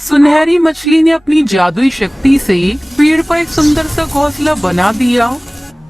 सुनहरी मछली ने अपनी जादुई शक्ति से पेड़ पर एक सुंदर सा घोंसला बना दिया।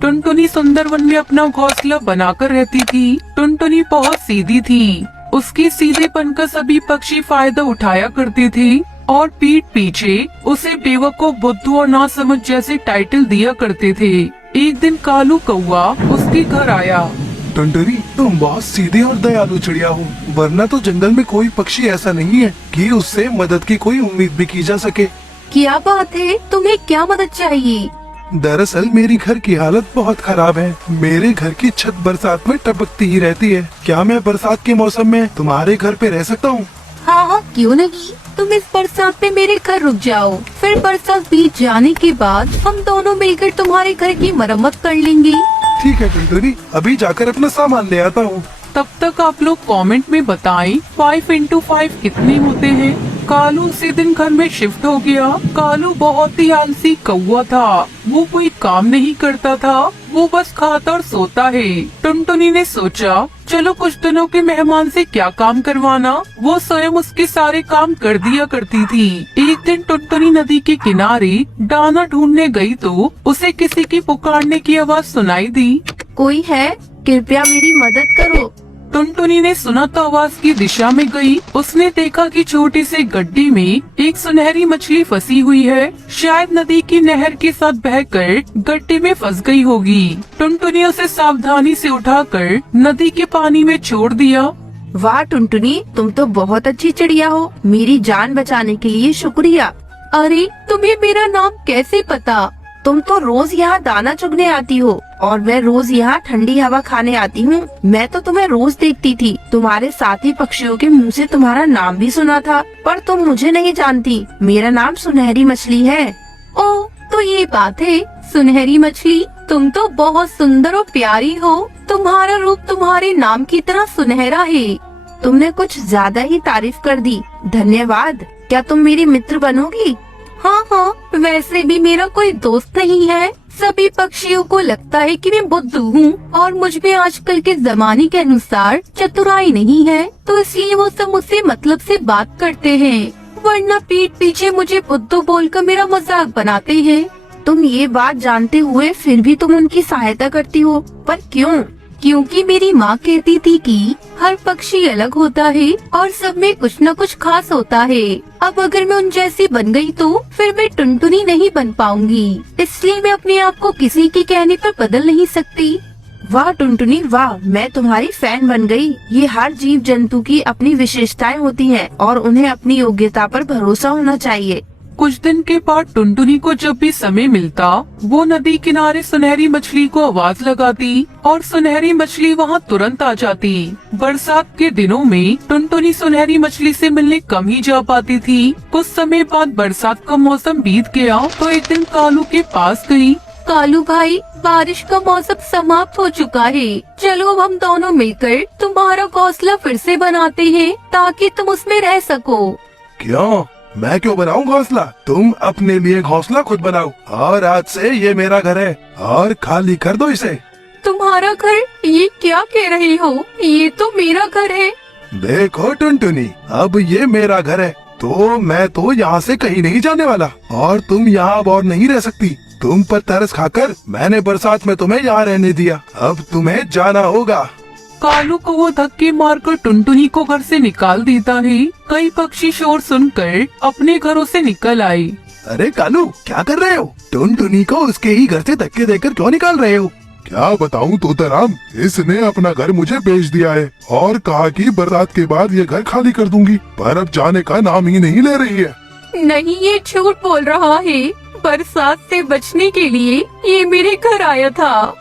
टुनटुनी सुंदर वन में अपना घोंसला बनाकर रहती थी। टुनटुनी बहुत सीधी थी। उसके सीधेपन का सभी पक्षी फायदा उठाया करते थे और पीठ पीछे उसे बेवकूफ, बुद्धू और नासमझ जैसे टाइटल दिया करते थे। एक दिन कालू कौआ उसके घर आया। टुनटुनी, तुम बहुत सीधे और दयालु चिड़िया हो, वरना तो जंगल में कोई पक्षी ऐसा नहीं है कि उससे मदद की कोई उम्मीद भी की जा सके। क्या बात है, तुम्हें क्या मदद चाहिए? दरअसल मेरी घर की हालत बहुत खराब है। मेरे घर की छत बरसात में टपकती ही रहती है। क्या मैं बरसात के मौसम में तुम्हारे घर पे रह सकता हूँ? हाँ हाँ, क्यों नहीं। तुम इस बरसात में मेरे घर रुक जाओ, फिर बरसात बीत जाने के बाद हम दोनों मिलकर तुम्हारे घर की मरम्मत कर लेंगे। ठीक है टुनटुनी, अभी जाकर अपना सामान ले आता हूँ। तब तक आप लोग कमेंट में बताएं 5 into 5 कितने होते हैं। कालू उसी दिन घर में शिफ्ट हो गया। कालू बहुत ही आलसी कौवा था। वो कोई काम नहीं करता था, वो बस खाता और सोता है। टुनटुनी ने सोचा, चलो कुछ दिनों के मेहमान से क्या काम करवाना। वो स्वयं उसके सारे काम कर दिया करती थी। एक दिन टुनटुनी नदी के किनारे दाना ढूंढने गई तो उसे किसी की पुकारने की आवाज सुनाई दी। कोई है? कृपया मेरी मदद करो। टुनटुनी ने सुना तो आवाज की दिशा में गई। उसने देखा कि छोटे से गड्ढे में एक सुनहरी मछली फंसी हुई है। शायद नदी की नहर के साथ बहकर गड्ढे में फंस गई होगी। टुनटुनी उसे सावधानी से उठाकर नदी के पानी में छोड़ दिया। वाह टुनटुनी, तुम तो बहुत अच्छी चिड़िया हो। मेरी जान बचाने के लिए शुक्रिया। अरे, तुम्हें मेरा नाम कैसे पता? तुम तो रोज यहाँ दाना चुगने आती हो और मैं रोज यहाँ ठंडी हवा खाने आती हूँ। मैं तो तुम्हें रोज देखती थी। तुम्हारे साथी पक्षियों के मुंह से तुम्हारा नाम भी सुना था, पर तुम मुझे नहीं जानती। मेरा नाम सुनहरी मछली है। ओह, तो ये बात है। सुनहरी मछली, तुम तो बहुत सुंदर और प्यारी हो। तुम्हारा रूप तुम्हारे नाम की तरह सुनहरा है। तुमने कुछ ज्यादा ही तारीफ कर दी। धन्यवाद। क्या तुम मेरी मित्र बनोगी? हाँ हाँ, वैसे भी मेरा कोई दोस्त नहीं है। सभी पक्षियों को लगता है कि मैं बुद्धू हूँ और मुझ में आजकल के जमाने के अनुसार चतुराई नहीं है, तो इसलिए वो सब मुझसे मतलब से बात करते हैं, वरना पीठ पीछे मुझे बुद्धू बोलकर मेरा मजाक बनाते हैं। तुम ये बात जानते हुए फिर भी तुम उनकी सहायता करती हो, पर क्यों? क्योंकि मेरी माँ कहती थी कि हर पक्षी अलग होता है और सब में कुछ न कुछ खास होता है। अब अगर मैं उन जैसी बन गई तो फिर मैं टुनटुनी नहीं बन पाऊंगी, इसलिए मैं अपने आप को किसी के कहने पर बदल नहीं सकती। वाह टुनटुनी वाह, मैं तुम्हारी फैन बन गई। ये हर जीव जंतु की अपनी विशेषताएं होती हैं और उन्हें अपनी योग्यता पर भरोसा होना चाहिए। कुछ दिन के बाद टुनटुनी को जब भी समय मिलता वो नदी किनारे सुनहरी मछली को आवाज लगाती और सुनहरी मछली वहाँ तुरंत आ जाती। बरसात के दिनों में टुनटुनी सुनहरी मछली से मिलने कम ही जा पाती थी। कुछ समय बाद बरसात का मौसम बीत गया तो एक दिन कालू के पास गई। कालू भाई, बारिश का मौसम समाप्त हो चुका है। चलो अब हम दोनों मिलकर तुम्हारा घोंसला फिर से बनाते हैं ताकि तुम उसमें रह सको। क्यों? मैं क्यों बनाऊं घोंसला? तुम अपने लिए घोंसला खुद बनाओ और आज से ये मेरा घर है और खाली कर दो इसे। तुम्हारा घर? ये क्या कह रहे हो? ये तो मेरा घर है। देखो टुनटुनी, अब ये मेरा घर है तो मैं तो यहाँ से कहीं नहीं जाने वाला और तुम यहाँ अब और नहीं रह सकती। तुम पर तरस खाकर मैंने बरसात में तुम्हें यहाँ रहने दिया, अब तुम्हें जाना होगा। कालू को वो धक्के मारकर टुनटुनी को घर से निकाल देता है। कई पक्षी शोर सुनकर अपने घरों से निकल आए। अरे कालू, क्या कर रहे हो? टुनटुनी को उसके ही घर से धक्के देकर क्यों निकाल रहे हो? क्या बताऊं तोताराम, इसने अपना घर मुझे बेच दिया है और कहा कि बरसात के बाद ये घर खाली कर दूंगी, पर अब जाने का नाम ही नहीं ले रही है। नहीं, ये झूठ बोल रहा है। बरसात से बचने के लिए ये मेरे घर आया था।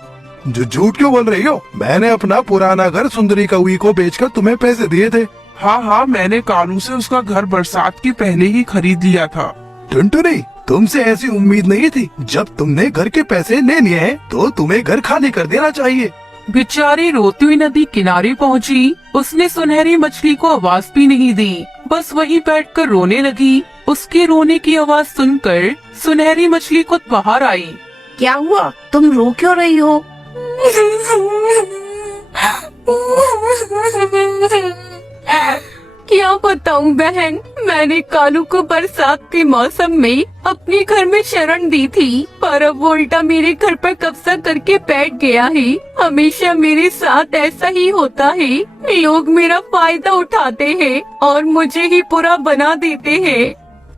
जो झूठ क्यों बोल रही हो? मैंने अपना पुराना घर सुंदरी कौवी को बेचकर तुम्हें पैसे दिए थे। हाँ, मैंने कालू से उसका घर बरसात के पहले ही खरीद लिया था। टुनटुनी, तुमसे ऐसी उम्मीद नहीं थी। जब तुमने घर के पैसे ले लिए हैं, तो तुम्हें घर खाली कर देना चाहिए। बेचारी रोती हुई नदी किनारे पहुंची। उसने सुनहरी मछली को आवाज भी नहीं दी, बस वहीं बैठकर रोने लगी। उसके रोने की आवाज सुनकर सुनहरी मछली खुद बाहर आई। क्या हुआ? तुम रो क्यों रही हो? क्या बताऊं बहन, मैंने कालू को बरसात के मौसम में अपने घर में शरण दी थी, पर अब वो उल्टा मेरे घर पर कब्जा करके बैठ गया है। हमेशा मेरे साथ ऐसा ही होता है, लोग मेरा फायदा उठाते हैं और मुझे ही बुरा बना देते हैं।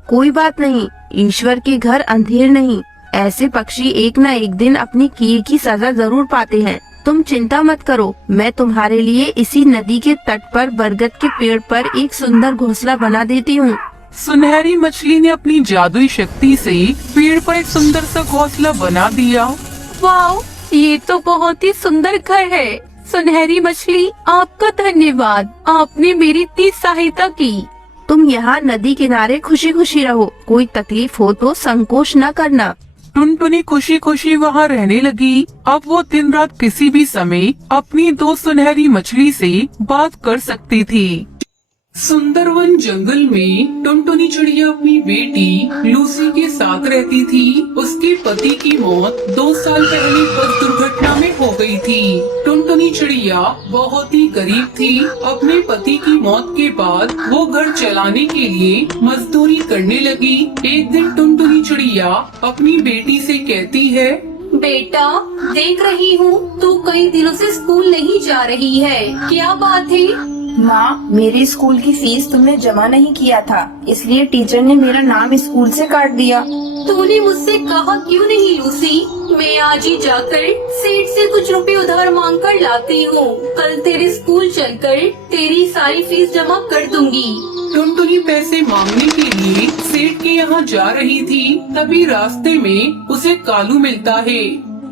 कोई बात नहीं, ईश्वर के घर अंधेर नहीं, ऐसे पक्षी एक न एक दिन अपनी कीर की सजा जरूर पाते हैं। तुम चिंता मत करो, मैं तुम्हारे लिए इसी नदी के तट पर बरगद के पेड़ पर एक सुंदर घोंसला बना देती हूँ। सुनहरी मछली ने अपनी जादुई शक्ति से पेड़ पर एक सुंदर सा घोंसला बना दिया। वाओ, ये तो बहुत ही सुंदर घर है। सुनहरी मछली, आपका धन्यवाद, आपने मेरी इतनी सहायता की। तुम यहाँ नदी किनारे खुशी खुशी रहो, कोई तकलीफ हो तो संकोच न करना। टुनटुनी खुशी खुशी वहाँ रहने लगी। अब वो दिन रात किसी भी समय अपनी दो सुनहरी मछली से बात कर सकती थी। सुंदरवन जंगल में टुनटुनी चिड़िया अपनी बेटी लूसी के साथ रहती थी। उसके पति की मौत 2 साल पहले बस दुर्घटना में हो गई थी। टुनटुनी चिड़िया बहुत ही गरीब थी। अपने पति की मौत के बाद वो घर चलाने के लिए मजदूरी करने लगी। एक दिन टुनटुनी चिड़िया अपनी बेटी से कहती है, बेटा, देख रही हूँ तू कई दिनों से स्कूल नहीं जा रही है, क्या बात है? माँ, मेरी स्कूल की फीस तुमने जमा नहीं किया था, इसलिए टीचर ने मेरा नाम स्कूल से काट दिया। तूने मुझसे कहा क्यों नहीं लूसी? मैं आज ही जाकर सेठ से कुछ रुपए उधार मांग कर लाती हूँ। कल तेरे स्कूल चलकर तेरी सारी फीस जमा कर दूंगी। टुनटुनी पैसे मांगने के लिए सेठ के यहाँ जा रही थी। तभी रास्ते में उसे कालू मिलता है।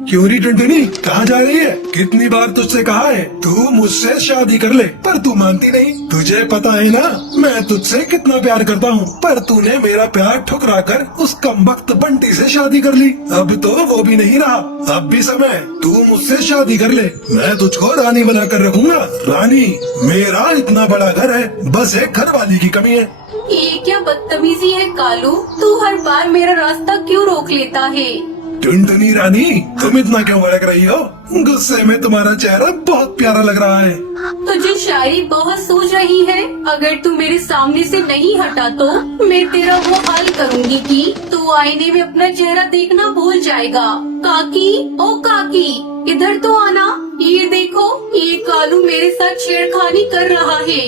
क्यों री टुनटुनी, कहाँ जा रही है? कितनी बार तुझसे कहा है तू मुझसे शादी कर ले, पर तू मानती नहीं। तुझे पता है ना मैं तुझसे कितना प्यार करता हूँ, पर तूने मेरा प्यार ठुकरा कर उस कमबख्त बंटी से शादी कर ली। अब तो वो भी नहीं रहा, अब भी समय तू मुझसे शादी कर ले, मैं तुझको रानी बना कर रखूंगा। रानी, मेरा इतना बड़ा घर है, बस एक घर वाली की कमी है। ये क्या बदतमीजी है कालू, तू हर बार मेरा रास्ता क्यों रोक लेता है? टुनटुनी रानी, तुम इतना क्यों भड़क रही हो? गुस्से में तुम्हारा चेहरा बहुत प्यारा लग रहा है। तुझे शायरी बहुत सूझ रही है। अगर तू मेरे सामने से नहीं हटा तो मैं तेरा वो हाल करूंगी कि तू आईने में अपना चेहरा देखना भूल जाएगा। काकी, ओ काकी, इधर तो आना। ये देखो, ये कालू मेरे साथ छेड़खानी कर रहा है।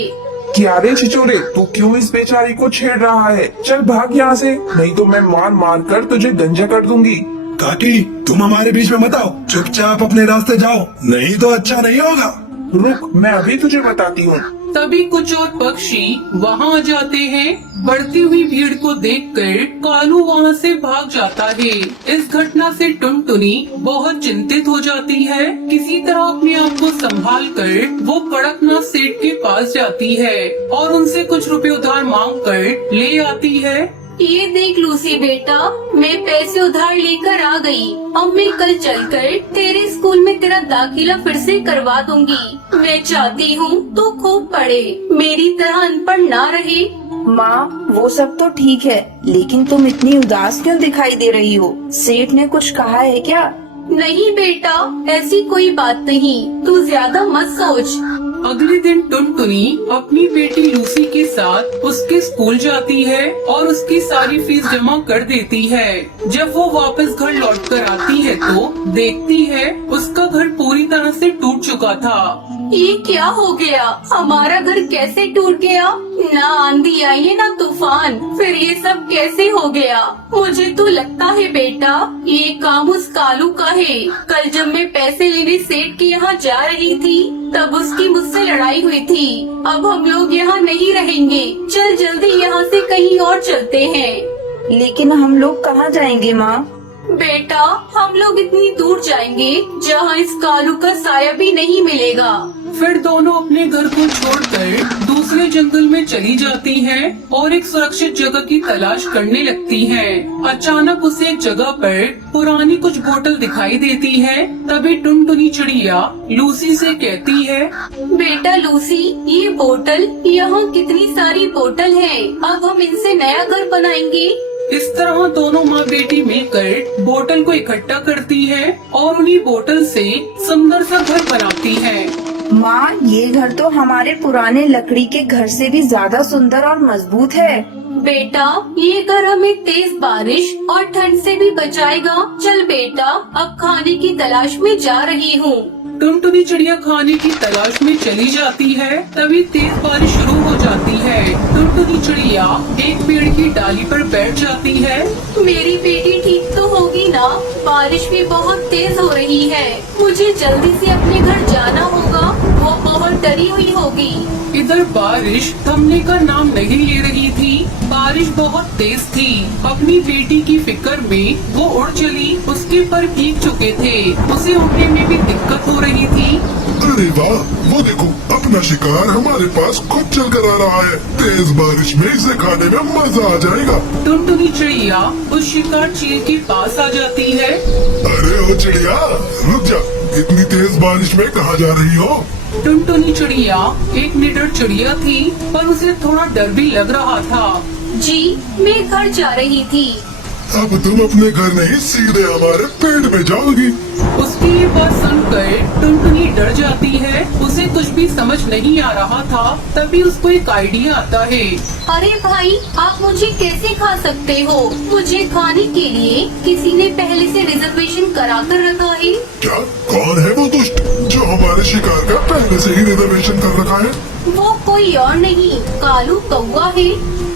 क्या रे छिचोरे, तू क्यों इस बेचारी को छेड़ रहा है? चल भाग यहाँ से, नहीं तो मैं मार मार कर तुझे गंजा कर दूंगी। काकी, तुम हमारे बीच में मत आओ, चुपचाप अपने रास्ते जाओ, नहीं तो अच्छा नहीं होगा। रुक, मैं अभी तुझे बताती हूँ। तभी कुछ और पक्षी वहाँ आ जाते हैं। बढ़ती हुई भीड़ को देखकर कालू वहाँ से भाग जाता है। इस घटना से टुनटुनी बहुत चिंतित हो जाती है। किसी तरह अपने आप को संभाल कर वो कड़कनाथ सेठ के पास जाती है और उनसे कुछ रुपए उधार मांग कर ले आती है। ये देख लूसी बेटा, मैं पैसे उधार लेकर आ गई। अब मैं कल चलकर तेरे स्कूल में तेरा दाखिला फिर से करवा दूंगी। मैं चाहती हूँ तू खूब पढ़े, मेरी तरह अनपढ़ ना रहे। माँ, वो सब तो ठीक है, लेकिन तुम इतनी उदास क्यों दिखाई दे रही हो? सेठ ने कुछ कहा है क्या? नहीं बेटा, ऐसी कोई बात नहीं, तू ज्यादा मत सोच। अगले दिन टुनटुनी अपनी बेटी लूसी के साथ उसके स्कूल जाती है और उसकी सारी फीस जमा कर देती है। जब वो वापस घर लौट कर आती है तो देखती है उसका घर पूरी तरह से टूट चुका था। ये क्या हो गया? हमारा घर कैसे टूट गया? ना आंधी आई है ना तूफान, फिर ये सब कैसे हो गया? मुझे तो लगता है बेटा ये काम उस कालू का है। कल जब मैं पैसे लेने सेठ के यहाँ जा रही थी तब उसकी मुझसे लड़ाई हुई थी। अब हम लोग यहाँ नहीं रहेंगे, चल जल्दी यहाँ से कहीं और चलते हैं। लेकिन हम लोग कहाँ जाएंगे माँ? बेटा, हम लोग इतनी दूर जाएंगे जहाँ इस कालू का साया भी नहीं मिलेगा। फिर दोनों अपने घर को छोड़कर दूसरे जंगल में चली जाती हैं और एक सुरक्षित जगह की तलाश करने लगती हैं। अचानक उसे एक जगह पर पुरानी कुछ बोतल दिखाई देती है। तभी टुनटुनी चिड़िया लूसी से कहती है, बेटा लूसी, ये बोतल, यहाँ कितनी सारी बोतल है, अब हम इनसे नया घर बनाएंगे। इस तरह दोनों माँ बेटी मिलकर बोतल को इकट्ठा करती है और उन्हीं बोतल से सुंदर सा घर बनाती है। माँ, ये घर तो हमारे पुराने लकड़ी के घर से भी ज्यादा सुंदर और मजबूत है। बेटा, ये घर हमें तेज बारिश और ठंड से भी बचाएगा। चल बेटा, अब खाने की तलाश में जा रही हूँ। टुनटुनी चिड़िया खाने की तलाश में चली जाती है, तभी तेज बारिश शुरू हो जाती है। टुनटुनी चिड़िया एक पेड़ की डाली पर बैठ जाती है। मेरी बेटी ठीक तो होगी ना? बारिश भी बहुत तेज हो रही है। मुझे जल्दी से अपने घर जाना होगा। वो बहुत डरी हुई होगी। इधर बारिश थमने का नाम नहीं ले रही थी। बारिश बहुत तेज थी। अपनी बेटी की फिक्र में वो उड़ चली। उसके पर भीग चुके थे। उसे उड़ने में भी दिक्कत हो रही थी। अरे वाह, वो देखो, अपना शिकार हमारे पास खुद चल कर आ रहा है। तेज बारिश में इसे खाने में मजा आ जाएगा। टुनटुनी चिड़िया उस शिकार चील के पास आ जाती है। अरे ओ चिड़िया, रुक जा, इतनी तेज बारिश में कहाँ जा रही हो? टुनटुनी चिड़िया एक निडर चिड़िया थी, पर उसे थोड़ा डर भी लग रहा था। जी, मैं घर जा रही थी। अब तुम अपने घर नहीं, सीधे हमारे पेट में जाओगी। उसकी ये बात सुनकर टुनटुनी डर जाती है। उसे कुछ भी समझ नहीं आ रहा था। तभी उसको एक आइडिया आता है। अरे भाई, आप मुझे कैसे खा सकते हो? मुझे खाने के लिए किसी ने पहले से रिजर्वेशन करा कर रखा है। क्या? कौन है वो दुष्ट जो हमारे शिकार का पहले से ही रिजर्वेशन कर रखा है? वो कोई और नहीं, कालू कौवा है।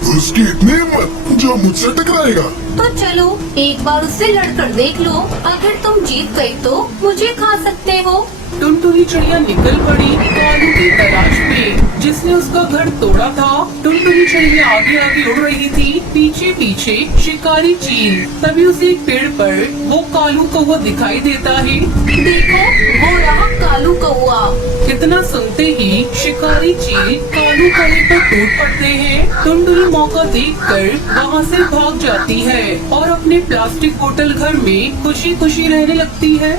उसकी इतनी हिम्मत जो मुझसे टकराएगा? तो चलो एक बार उससे लड़कर देख लो। अगर तुम जीत गए तो मुझे खा सकते हो। टुनटुनी चिड़िया निकल पड़ी कालू की तलाश में, जिसने उसका घर तोड़ा था। टुनटुनी चिड़िया आगे आगे उड़ रही थी, पीछे पीछे शिकारी चील। तभी उसे एक पेड़ पर वो कालू कौवा दिखाई देता है। देखो, वो रहा कालू कौवा। इतना सुनते ही शिकारी चील कालू कौवे पर टूट पड़ते हैं। टुनटुनी मौका देखकर वहाँ से भाग जाती है और अपने प्लास्टिक बोतल घर में खुशी खुशी रहने लगती है।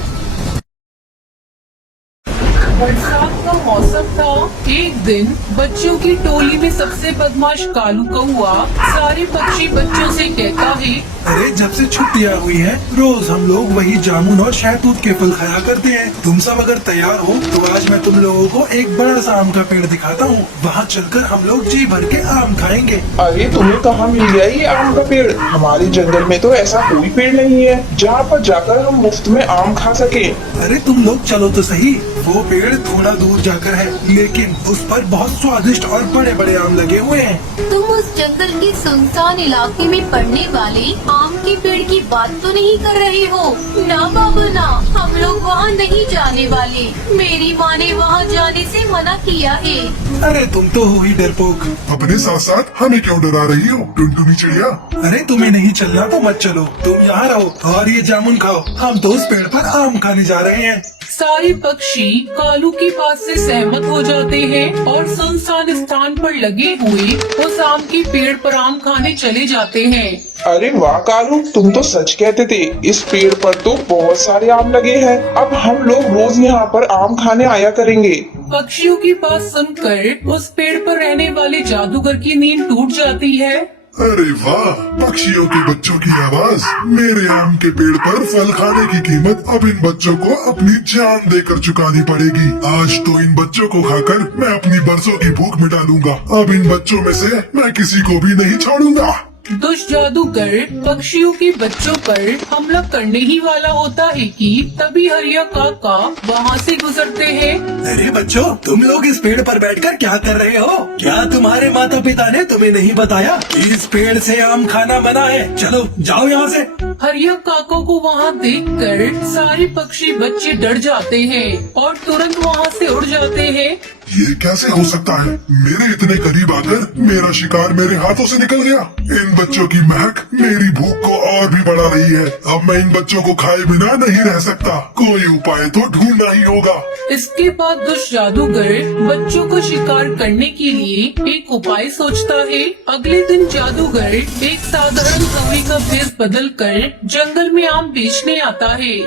बरसात का मौसम था। एक दिन बच्चों की टोली में सबसे बदमाश कालू कौवा सारे पक्षी बच्चों से कहता है, अरे जब से छुट्टियाँ हुई हैं, रोज हम लोग वही जामुन और शहतूत के फल खाया करते हैं। तुम सब अगर तैयार हो तो आज मैं तुम लोगों को एक बड़ा सा आम का पेड़ दिखाता हूँ। वहाँ चलकर हम लोग जी भर के आम खाएंगे। अरे तुम्हें कहाँ मिल गया ये आम का पेड़? हमारे जंगल में तो ऐसा कोई पेड़ नहीं है जहाँ पर जाकर हम मुफ्त में आम खा सके। अरे तुम लोग चलो तो सही, वो पेड़ थोड़ा दूर जाकर है, लेकिन उस पर बहुत स्वादिष्ट और बड़े बड़े आम लगे हुए हैं। तुम उस जंगल के सुनसान इलाके में पड़ने वाले आम के पेड़ की बात तो नहीं कर रहे हो? ना बाबू ना, हम लोग वहाँ नहीं जाने वाले। मेरी माँ ने वहाँ जाने से मना किया है। अरे तुम तो हो ही डरपोक। अपने साथ साथ हमें क्यों डरा रही हो टुनटुनी चिड़िया? अरे तुम्हें नहीं चलना तो मत चलो, तुम यहाँ रहो और ये जामुन खाओ। हम तो उस पेड़ पर आम खाने जा रहे हैं। सारे पक्षी कालू की बात से सहमत हो जाते हैं और सुनसान स्थान पर लगे हुए उस आम के पेड़ पर आम खाने चले जाते हैं। अरे वाह कालू, तुम तो सच कहते थे। इस पेड़ पर तो बहुत सारे आम लगे हैं। अब हम लोग रोज यहाँ पर आम खाने आया करेंगे। पक्षियों की बात सुनकर उस पेड़ पर रहने वाले जादूगर की नींद टूट जाती है। अरे वाह, पक्षियों के बच्चों की आवाज। मेरे आम के पेड़ पर फल खाने की कीमत अब इन बच्चों को अपनी जान देकर चुकानी पड़ेगी। आज तो इन बच्चों को खाकर मैं अपनी बरसों की भूख मिटा लूंगा। अब इन बच्चों में से मैं किसी को भी नहीं छोड़ूंगा। दुष्ट जादूगर पक्षियों के बच्चों पर हमला करने ही वाला होता है कि तभी हरिया काका वहाँ से गुजरते हैं। अरे बच्चों, तुम लोग इस पेड़ पर बैठकर क्या कर रहे हो? क्या तुम्हारे माता पिता ने तुम्हें नहीं बताया कि इस पेड़ से आम खाना मना है? चलो जाओ यहाँ से। हरिया काका को वहाँ देखकर सारे पक्षी बच्चे डर जाते हैं और तुरंत वहाँ से उड़ जाते हैं। ये कैसे हो सकता है? मेरे इतने करीब आकर मेरा शिकार मेरे हाथों से निकल गया। इन बच्चों की महक मेरी भूख को और भी बढ़ा रही है। अब मैं इन बच्चों को खाए बिना नहीं रह सकता। कोई उपाय तो ढूंढना ही होगा। इसके बाद दुष्ट जादूगर बच्चों को शिकार करने के लिए एक उपाय सोचता है। अगले दिन जादूगर एक साधारण कौवे का भेष बदल कर जंगल में आम बेचने आता है।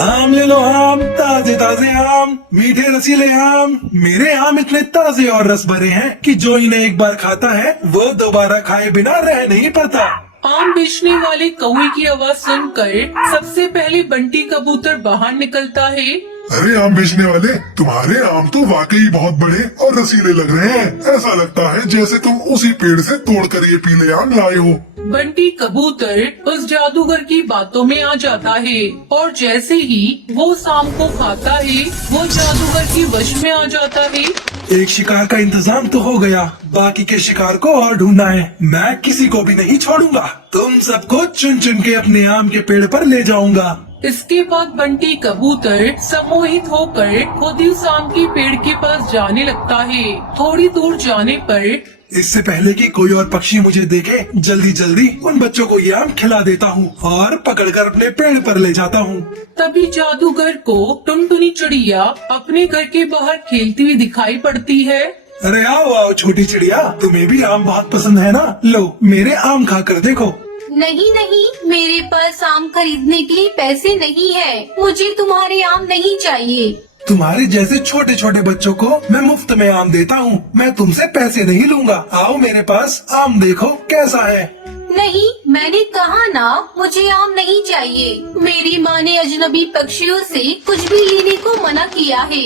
आम ले लो आम, ताजे ताजे आम, मीठे रसीले आम। मेरे आम इतने ताजे और रस भरे हैं कि जो इन्हें एक बार खाता है वो दोबारा खाए बिना रह नहीं पाता। आम बेचने वाले कौवे की आवाज सुनकर सबसे पहले बंटी कबूतर बाहर निकलता है। अरे आम बेचने वाले, तुम्हारे आम तो वाकई बहुत बड़े और रसीले लग रहे हैं। ऐसा लगता है जैसे तुम उसी पेड़ से तोड़कर ये पीले आम लाए हो। बंटी कबूतर उस जादूगर की बातों में आ जाता है और जैसे ही वो उस आम को खाता है वो जादूगर की वश में आ जाता है। एक शिकार का इंतजाम तो हो गया, बाकी के शिकार को और ढूंढना है। मैं किसी को भी नहीं छोड़ूंगा, तुम सबको चुन चुन के अपने आम के पेड़ पर ले जाऊंगा। इसके बाद बंटी कबूतर सम्मोहित होकर खुद ही उस आम के पेड़ के पास जाने लगता है। थोड़ी दूर जाने पर इससे पहले कि कोई और पक्षी मुझे देखे, जल्दी जल्दी उन बच्चों को ये आम खिला देता हूँ और पकड़कर अपने पेड़ पर ले जाता हूँ। तभी जादूगर को टुनटुनी चिड़िया अपने घर के बाहर खेलती हुई दिखाई पड़ती है। अरे आओ आओ छोटी चिड़िया, तुम्हें भी आम बहुत पसंद है ना? लो मेरे आम खाकर देखो। नहीं नहीं, मेरे पास आम खरीदने के लिए पैसे नहीं है। मुझे तुम्हारे आम नहीं चाहिए। तुम्हारे जैसे छोटे छोटे बच्चों को मैं मुफ्त में आम देता हूँ, मैं तुमसे पैसे नहीं लूंगा। आओ मेरे पास आम देखो कैसा है। नहीं, मैंने कहा ना मुझे आम नहीं चाहिए। मेरी माँ ने अजनबी पक्षियों से कुछ भी लेने को मना किया है।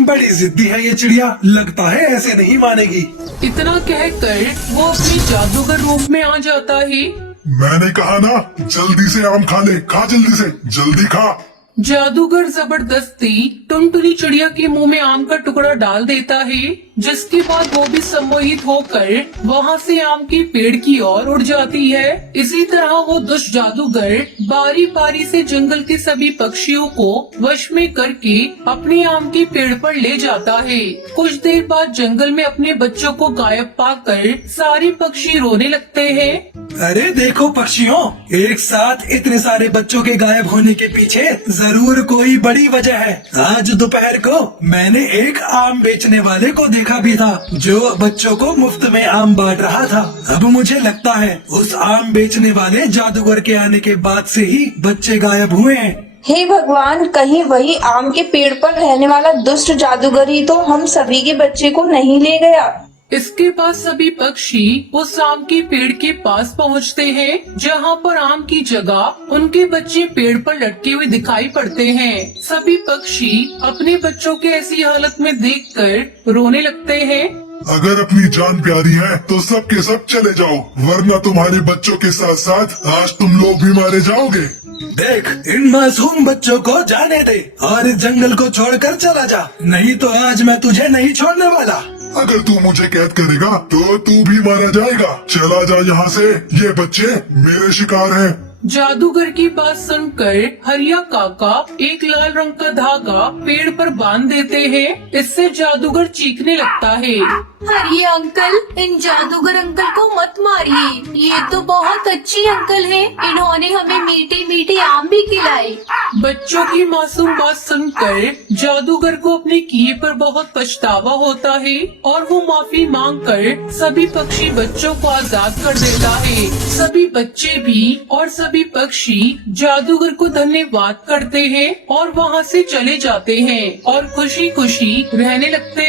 बड़ी जिद्दी है ये चिड़िया, लगता है ऐसे नहीं मानेगी। इतना कहकर वो अपने जादूगर रूप में आ जाता है। मैंने कहा ना, जल्दी से आम खा ले, खा जल्दी से, जल्दी खा। जादूगर जबरदस्ती टुनटुनी चिड़िया के मुंह में आम का टुकड़ा डाल देता है, जिसके बाद वो भी सम्मोहित होकर वहाँ से आम के पेड़ की ओर उड़ जाती है। इसी तरह वो दुष्ट जादूगर बारी बारी से जंगल के सभी पक्षियों को वश में करके अपने आम के पेड़ पर ले जाता है। कुछ देर बाद जंगल में अपने बच्चों को गायब पाकर सारे पक्षी रोने लगते हैं। अरे देखो पक्षियों, एक साथ इतने सारे बच्चों के गायब होने के पीछे जरूर कोई बड़ी वजह है। आज दोपहर को मैंने एक आम बेचने वाले को देखा भी था, जो बच्चों को मुफ्त में आम बांट रहा था। अब मुझे लगता है उस आम बेचने वाले जादूगर के आने के बाद से ही बच्चे गायब हुए हैं। हे भगवान, कहीं वही आम के पेड़ पर रहने वाला दुष्ट जादूगर ही तो हम सभी के बच्चे को नहीं ले गया। इसके बाद सभी पक्षी उस आम के पेड़ के पास पहुंचते हैं, जहां पर आम की जगह उनके बच्चे पेड़ पर लटके हुए दिखाई पड़ते हैं। सभी पक्षी अपने बच्चों के ऐसी हालत में देखकर रोने लगते हैं। अगर अपनी जान प्यारी है तो सब के सब चले जाओ, वरना तुम्हारे बच्चों के साथ साथ आज तुम लोग भी मारे जाओगे। देख, इन मासूम बच्चों को जाने दे और इस जंगल को छोड़कर चला जा, नहीं तो आज मैं तुझे नहीं छोड़ने वाला। अगर तू मुझे कैद करेगा तो तू भी मारा जाएगा। चला जा यहाँ से, ये बच्चे मेरे शिकार हैं। जादूगर की बात सुनकर हरिया काका एक लाल रंग का धागा पेड़ पर बांध देते हैं। इससे जादूगर चीखने लगता है। अरे अंकल, इन जादूगर अंकल को मत मारिए, ये तो बहुत अच्छी अंकल हैं। इन्होंने हमें मीठे मीठे आम भी खिलाए। बच्चों की मासूम बात सुनकर जादूगर को अपने किए पर बहुत पछतावा होता है और वो माफी मांगकर सभी पक्षी बच्चों को आजाद कर देता है। सभी बच्चे भी और सभी पक्षी जादूगर को धन्यवाद करते हैं और वहाँ से चले जाते हैं और खुशी खुशी रहने लगते हैं।